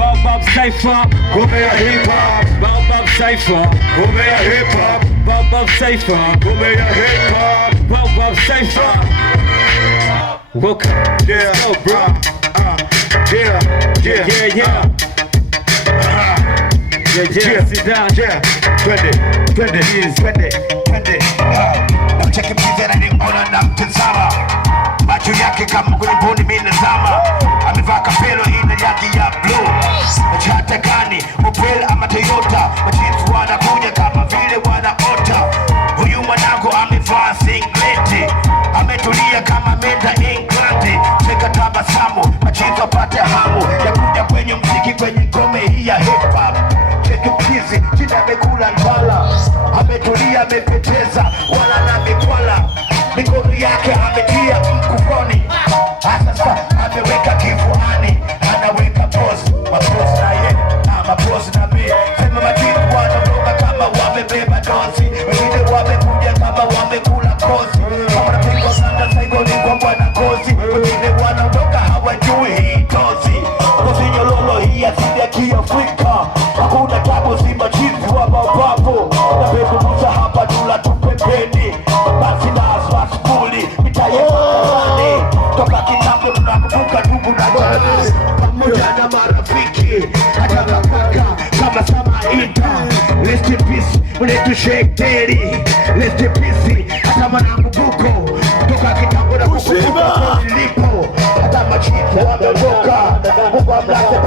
Baobab Cypher, ngome ya hip hop. Baobab Cypher, ngome ya hip hop. Baobab Cypher, ngome ya hip hop. Baobab Cypher. Welcome. Yeah, let's go, bro. Yeah. Yeah, sit down. Yeah, twende. Namcheki mzee nimeona namtazama, macho yake kama kuliponi mimi nazama, amevaa kapelo ina yake ya blue, macho hata gani Opel ama Toyota, machifu wanakuja kama vile wanaota. Huyu mwanangu amevaa singlet, ametulia kama menda England, cheka tabasamu, machifu apate hamu ya kuja kwenye mziki, kwenye ngome hii ya hip hop. Mchizi jina amekula ndala, ametulia amepeteza, wala na mikwala, mikono yake ametia mfukoni, sasa ameweka kifuani, anaweka pose, mapose na ye, mapose na me. Sema majibu wanaondoka kama wamebeba dozi, wengine wamekuja kama wamekula kozi, kama napigwa sana saigoni kwa bwana kozi, wengine wanaondoka hawajui hii dozi, kozi nyololo hii asili ya Kiafrika. Hakuna tabu si machizi wa mababu, na pepumusha hapa dula tupepeni, basi na aswa skuli mitaye makarani, toka kitambo tunakumbuka ndugu na jani, pamoja na marafiki hata makaka kama Samaida. Rest in peace mwenetu Sheikh Teri, rest in peace hata manakumbuko, toka kitambo na kukumbuka nilipo, hata machizi wameondoka, Mungu amlase.